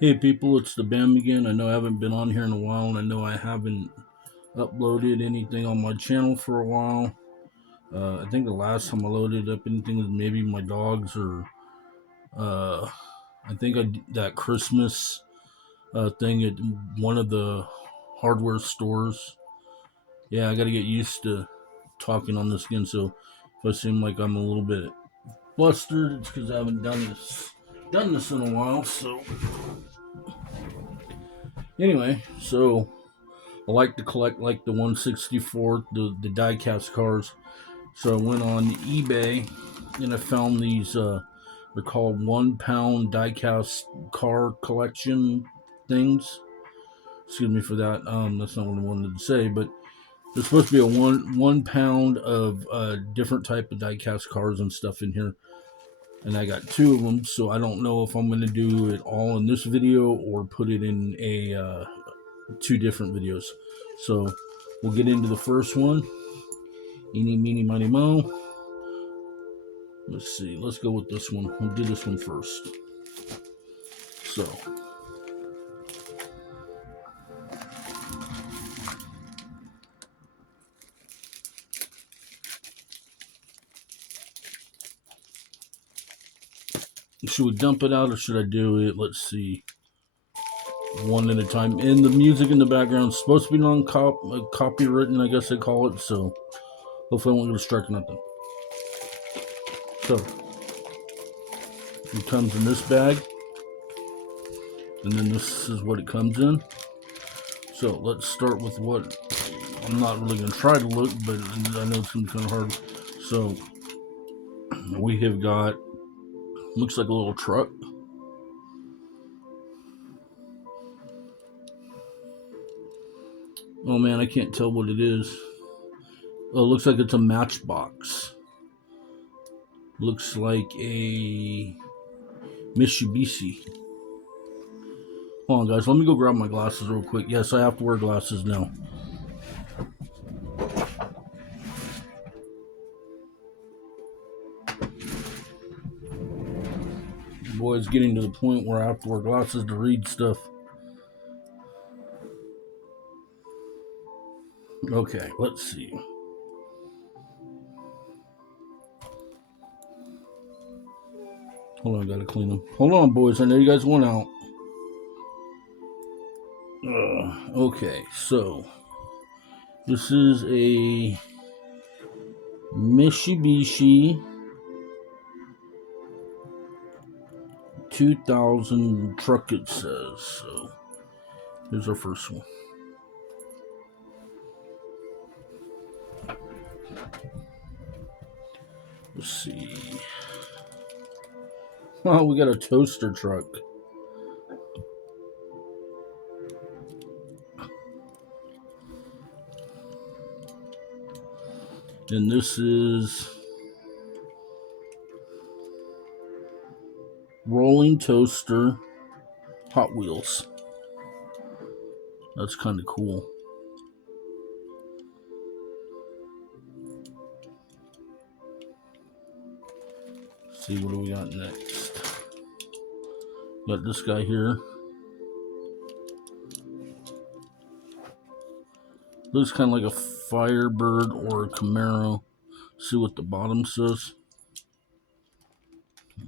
Hey people, it's the Bam again. I know I haven't been on here in a while, and I know I haven't uploaded anything on my channel for a while. I think the last time I loaded up anything was maybe my dogs, or uh, I think I did that Christmas thing at one of the hardware stores. Yeah, I got to get used to talking on this again. So if I seem like I'm a little bit flustered, it's because I haven't done this in a while. So anyway, I like to collect like the 164, the diecast cars. So I went on eBay and I found these. They're called 1 pound diecast car collection things. Excuse me for that. That's not what I wanted to say, but there's supposed to be a one pound of different type of diecast cars and stuff in here, and I got two of them. So I don't know if I'm going to do it all in this video or put it in a two different videos. So we'll get into the first one. Eeny, meeny, miny, mo. Let's see. Let's go with this one. We'll do this one first. Should we dump it out or should I do it? Let's see. One at a time. And the music in the background is supposed to be copywritten, I guess they call it. So hopefully I won't get a strike nothing. So it comes in this bag. And then this is what it comes in. So let's start with what I'm not really going to try to look, but I know it's going to be kind of hard. So we have got, looks like a little truck. Oh man, I can't tell what it is. Oh, it looks like it's a matchbox. Looks like a Mitsubishi. Hold on, guys. Let me go grab my glasses real quick. Yes, I have to wear glasses now. Boy, it's getting to the point where I have to wear glasses to read stuff. Okay, let's see. Hold on, I gotta clean them. Hold on, boys. I know you guys want out. Okay, so this is a Mitsubishi 2000 truck, it says. So here's our first one. Let's see. Oh, we got a toaster truck. And this is rolling toaster Hot Wheels. That's kind of cool. Let's see, what do we got next? Got this guy here. Looks kind of like a Firebird or a Camaro. See what the bottom says.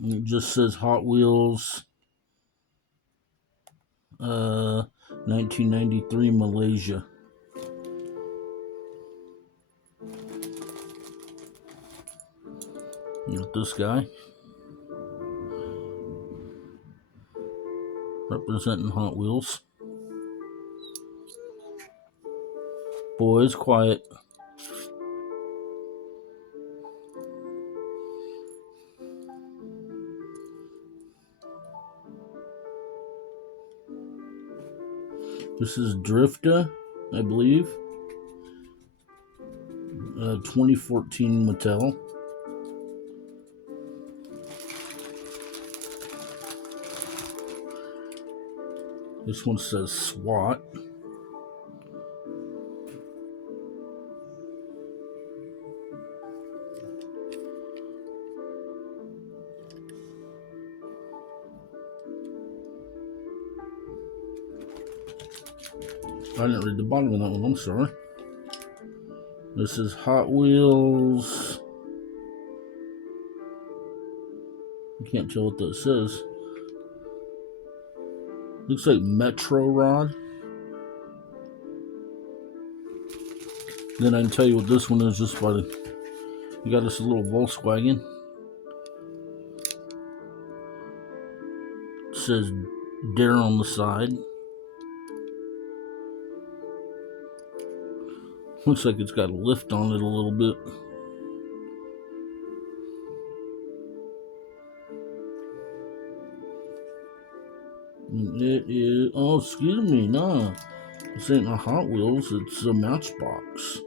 It just says Hot Wheels 1993 Malaysia. Got this guy representing Hot Wheels. Boys, quiet. This is Drifter, I believe. 2014 Mattel. This one says SWAT. I didn't read the bottom of that one. I'm sorry. This is Hot Wheels. You can't tell what that says. Looks like Metro Rod. Then I can tell you what this one is just by the. You got this little Volkswagen. It says Dare on the side. Looks like it's got a lift on it a little bit. And it is. Oh, excuse me. Nah. This ain't a Hot Wheels. It's a Matchbox.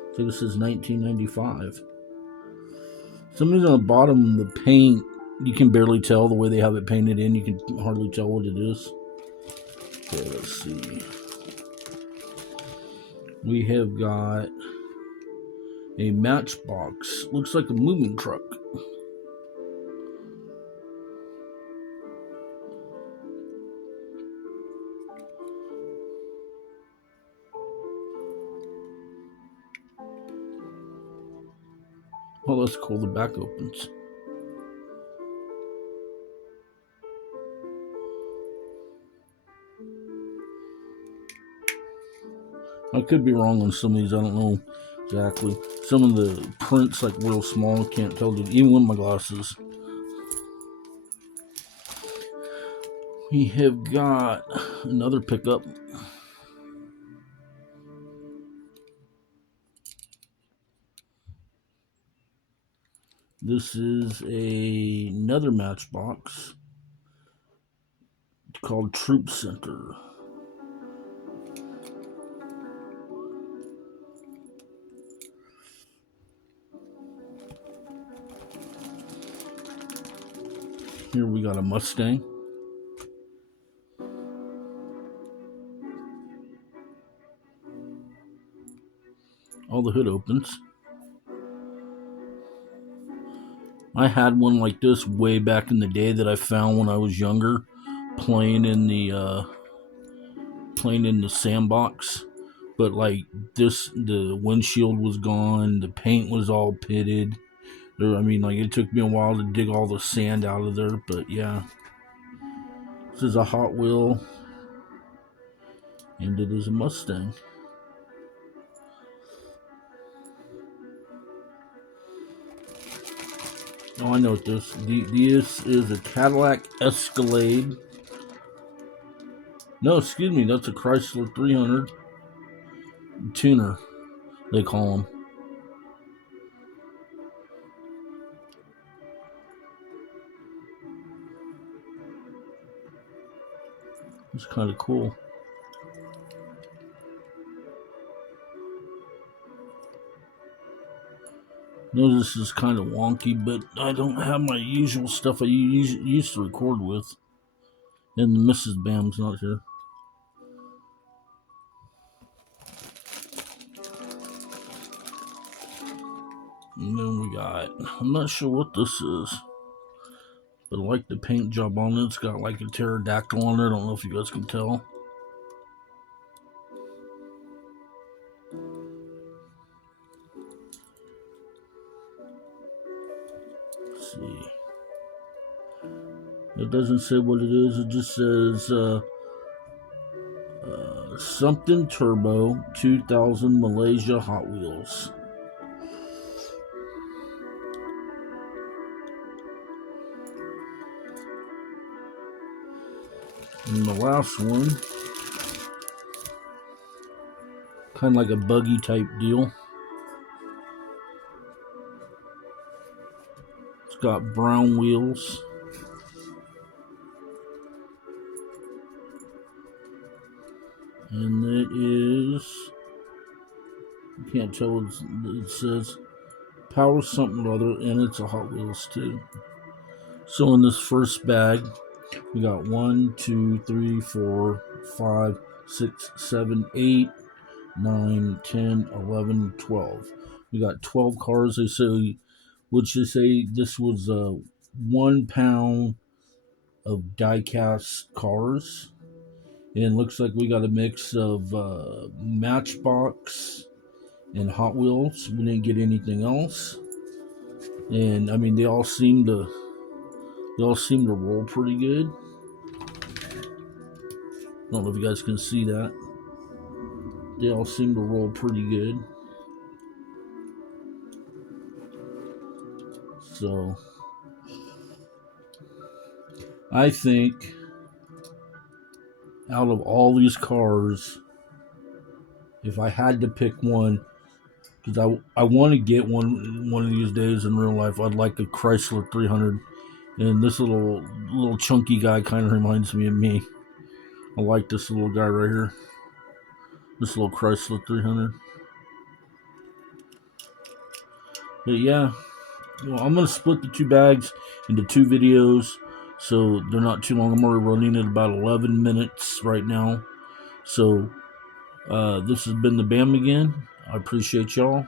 I think this is 1995. Something on the bottom, the paint, you can barely tell the way they have it painted in. You can hardly tell what it is. Okay, let's see. We have got a Matchbox. Looks like a moving truck. Oh, that's cool. The back opens. I could be wrong on some of these. I don't know exactly. Some of the prints like real small. Can't tell. Even with my glasses. We have got another pickup. This is another Matchbox called Troop Center. Here we got a Mustang. All the hood opens. I had one like this way back in the day that I found when I was younger, playing in the sandbox. But like this, the windshield was gone, the paint was all pitted. I mean, like it took me a while to dig all the sand out of there. But yeah, this is a Hot Wheel, and it is a Mustang. Oh, I know what this. This is a Cadillac Escalade. No, excuse me, that's a Chrysler 300 tuner, they call them. It's kind of cool. No, this is kind of wonky, but I don't have my usual stuff I used to record with. And Mrs. Bam's not here. And then we got, I'm not sure what this is, but I like the paint job on it. It's got like a pterodactyl on it. I don't know if you guys can tell. Let's see. It doesn't say what it is. It just says something Turbo 2000 Malaysia Hot Wheels. And the last one, kind of like a buggy type deal. It's got brown wheels. And it is, you can't tell what it says, Power something or other, and it's a Hot Wheels too. So in this first bag, we got 1, 2, 3, 4, 5, 6, 7, 8, 9, 10, 11, 12. We got 12 cars. They say, would you say this was 1 pound of diecast cars? And looks like we got a mix of Matchbox and Hot Wheels. We didn't get anything else. And I mean, they all seem to roll pretty good. I don't know if you guys can see that. They all seem to roll pretty good. So I think out of all these cars, if I had to pick one, because I want to get one of these days in real life, I'd like a Chrysler 300. And this little chunky guy kind of reminds me of me. I like this little guy right here. This little Chrysler 300. But yeah, I'm gonna split the two bags into two videos, so they're not too long. I'm already running at about 11 minutes right now. So this has been the Bam again. I appreciate y'all.